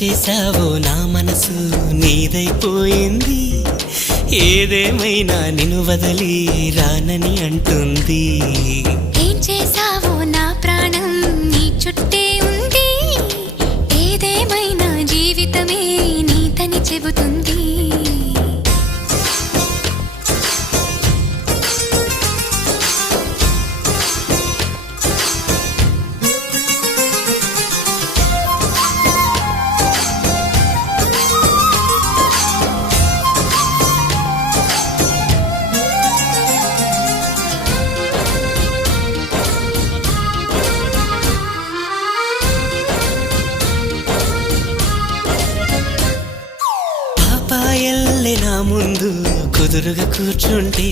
చేసావో నా మనసు నీదైపోయింది, ఏదేమైనా నిన్ను వదిలి రానని అంటుంది. ఏం చేసావో నా ప్రాణం నీ చుట్టే ఉంది, ఏదేమైనా జీవితమే నీతని చెబుతుంది. పాపాయల్లే నా ముందు కుదురుగా కూర్చుంటే